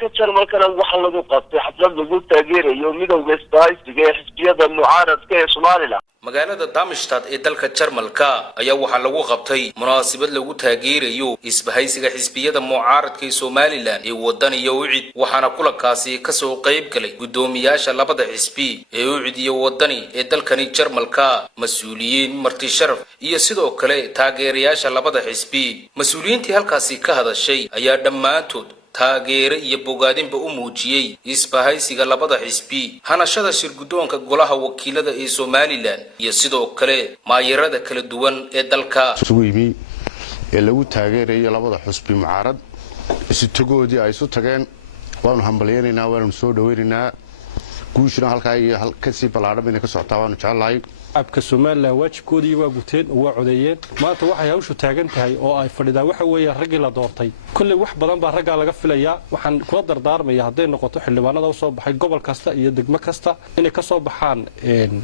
dalka Jarmalkana waxa lagu qabtay xaflad lagu taageerayo midowga isbahaysiga ee xisbiyada mucaaradka ee Soomaaliland. magaalada Darmstadt ee dalka Jarmalka ayaa waxa lagu qabtay munaasabad lagu taageerayo isbahaysiga xisbiyada mucaaradka ee Soomaaliland ee waddan iyo wicid waxaana kulankaasi ka soo qayb galay gudoomiyaasha labada xisbi ee wicid iyo waddani ee dalkani Jarmalka mas'uuliyiin marti sharaf iyo sidoo kale taageerayaasha labada xisbi mas'uuliyiintii halkaasi ka hadashay ayaa dhammaantood taageero iyo bogaadinba u muujiyay isbahaysiga labada xisbi hanashada shirgudoonka golaha wakiilada ee Soomaaliland iyo sidoo kale maayirada kala duwan ee dalka isugu yimi ee lagu taageerayo labada xisbi mucaarad si tagoodii ay isu tageen waanu hambalyeynaa waanu soo dhaweynaynaa guushina halka ay ka sii balaadhamina ka socotaa waanu jecelahay abka Soomaaliland waajibkoodii waa guteen oo waa codeeyeen maanta waxay hawshu taagan tahay oo ay fadhidaan waxa weeye rag la doortay kulli wax badan baa ragga laga filayaa waxaan kula dardaarmayaa haday noqoto xildhibaanada oo soo baxay gobol kasta iyo degmo kasta inay ka soo baxaan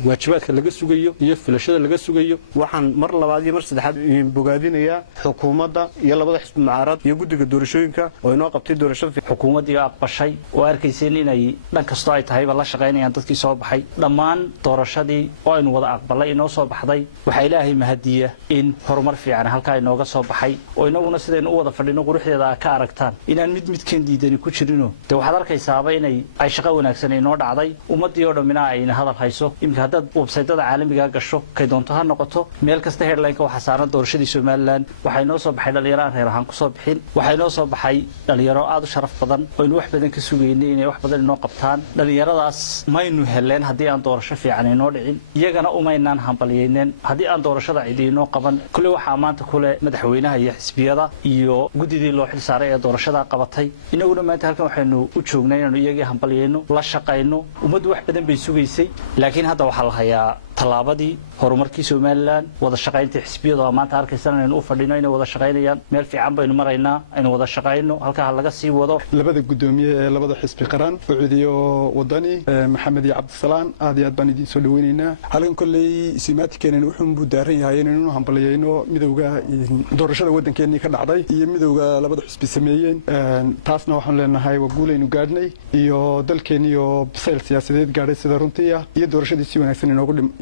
waajibaadka laga sugayo iyo filashada laga sugayo waxaan mar labaad iyo mar saddexaad bogaadinayaa xukuumadda iyo labada xisbi mucaarad iyo guddiga doorashooyinka oo inoo qabtay doorashada xukuumadda aqbashay oo arkaysay inay dhan kasto ay tahay la shaqeynayaan dadkii soo baxay dhammaan doorashadii oo aynu wada aqbalay inoo soo baxday waxa Ilaahay mahadiya in horumar fiican halka inooga soo baxay oo inaguna sideen u wada fadhino quruxdeeda ka aragtaan inaan mid keen ku jirino de waxaad arkaysaaba inay ay shaqo wanaagsan inoo dhacday ummadii oo dhamina ay hadal hayso imka hadda website-da caalamiga gasho kay doonto ha noqoto meel kasta headline-ka waxa saaran doorashadii Soomaaliland waxa inoo soo baxay dhalinyaro reer ahaan ku soo bixin waxa inoo soo baxay dhalinyaro aad u sharaf badan oo in wax badan ka sugeynay inay wax badan inoo qabtaan dhalinyaradaas maynu heleen hadii aan doorasho fiican inoo dhicin iyagana umaynaan hambalyeyneen hadii aan doorashada ciidinoo qaban kulli waxa maanta kule madaxweynaha iyo xisbiyada iyo gudidii loo xil saaray ee doorashada qabatay inaguna maanta halkan waxaynu u joognay inaan iyagii hambalyeyno la shaqeyno ummaddu wax badan bay sugaysay laakiin hadda waxa la hayaa talaabadii horumarkii Soomaaliland wada shaqeynta xisbiyada maanta arkaysan inuu fadhino inay wada shaqeynayaan meel fiican baynu maraynaa inuu wada shaqeyno halka laga sii wado labada gudoomiye ee labada xisbi qaran ucudiyo wadani maxamed iyo cabdisalaam aad iyo aad baan idin soo dhaweynaynaa halkan kulay simaadkeenan wuxuu u daaran yahay inuu hambalyeeyno midowga doorashada wadankeena ka dhacday iyo midowga labada xisbi sameeyeen taasna waxaan leenahay waa guul aynu gaadhnay iyo dalkeena iyo bisayl siyaasadeed gaadhay sida runtii iyo doorashadii si wanaagsan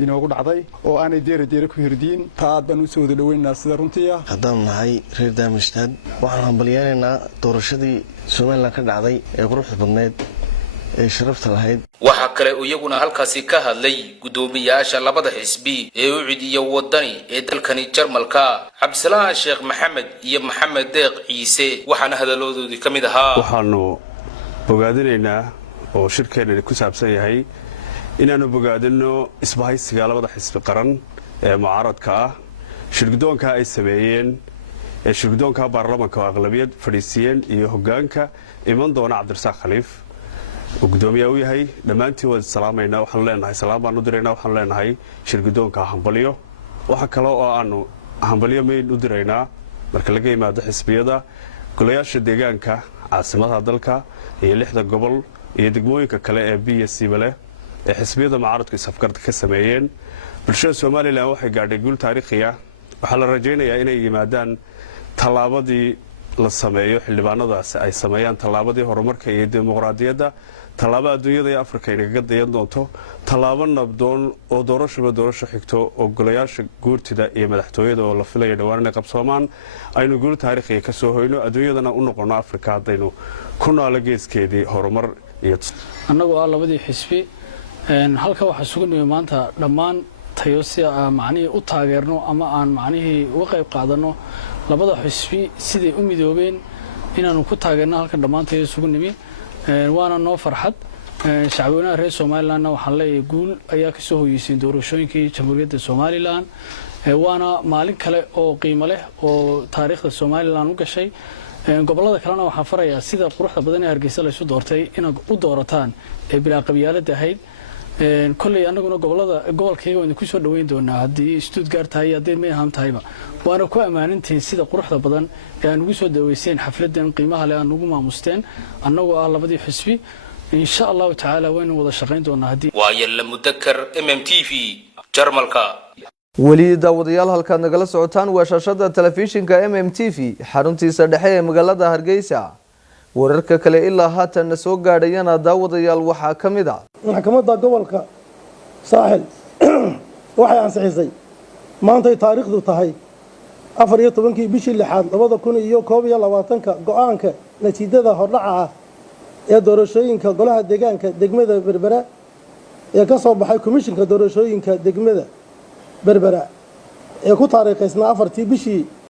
inoogu dhacday oo aanay deeradii ku hirdiin taad baan u soo dhaweynaa sida runtii haddaan nahay reer Darmstadt waxaan hambalyeynaa doorashadii Soomaaliland ka dhacday ee quruxda badneed ee sharafta lahayd waxa kale oo iyaguna halkaasi ka hadlay gudoomiyaasha labada xisbi ee wicid iyo waddani ee dalkani Jarmalka Cabdisalaam Sheekh Maxamed iyo Maxamed Deeq Ciise waxaana hadaladoodii kamid ahaa waxaanu bogaadinaynaa oo shirkeena ku saabsan yahay inaanu bogaadino isbahaysiga labada xisbi qaran ee mucaaradka ah shirgudoonka ay sameeyeen ee shirgudoonka baarlamaanka oo aqlabiyad fadhiisiyeen iyo hoggaanka iman doona Cabdirasaaq Khaliif oo gudoomiye u yahay dhamaantii wada salaamayna waxaan leenahay salaam baan u direynaa waxaan leenahay shirgudoonka hambaliyo waxa kale oo aanu hambaliyo meyn u direynaa marka laga yimaado xisbiyada golayaasha deegaanka caasimada dalka iyo 6 gobol iyo degmooyinka kale ee BSC bale ee xisbiyada mucaaradku isafgarda ka sameeyeen bulshada Soomaaliland waxay gaadhay guul taariikhi ah waxa la rajaynayaa inay yimaadaan talaabadii la sameeyo xildhibaanadaas ay sameeyaan talaabadii horumarka iyo dimuqraadiyadda talaabo adduunyada iyo Afrika inaga dayan doonto talaabo nabdoon oo doorasho xigto oo golayaasha guurtida iyo madaxtooyada oo la filayo dhawaan inay qabsoomaan aynu guul taariikhi ka soo hoyno adduunyadana u noqono Afrika hadaynu ku nool geeskeedii horumar iyo anagoo labadii xisbi halka waxa sugnay maanta dhammaan tayo si macnihii u taageerno ama aan macnihii uga qayb qaadano labada xisbi sidii u midoobeen inaanu ku taageerno halka dhammaan tayo sugnimi waana noo farxad shacabweynaha reer Soomaaliland waxaan leeyahay guul ayaa ka soo hoyeysay doorashooyinkii Jamhuuriyadda Soomaaliland waana maalin kale oo qiimo leh oo taariikhda Soomaaliland u gashay gobolada kalena waxaan farayaa sida quruxda badan ee Hargeysa la isu doortay inaad u doorataan ee bilaa qabyaalad ahayd كل أننا قبل كيو إن كل شيء دوين دونا هدي Stuttgart هاي هدي ما هم تايبا وأنا كوا أمانة سيدا قرحة بدن يعني كل دويسين حفلة دين قيمها لأن نجوم مستين أنه الله بدي حسبي إن شاء الله تعالى وين وضع شغين دونا هدي ويلا مذكر MMTV جرمالكا weli daawadayaal halka nagala socotaan waa shaashada telefishinka MMTV xaruntiisa dhexe ee magaalada Hargeysa wararka kale ilaa haatanna soo gaadhayana daawadayaal waxaa ka mid ah maxkamadda gobolka saaxil waxay ansixisay maantay taariikhdu tahay 14 bishii 6 2021 go'aanka natiijada hordhaca ah ee doorashooyinka golaha deegaanka degmada Berbera ee ka soo baxay komishinka doorashooyinka degmada Berbera ee ku taariikhaysnaa 4 bishii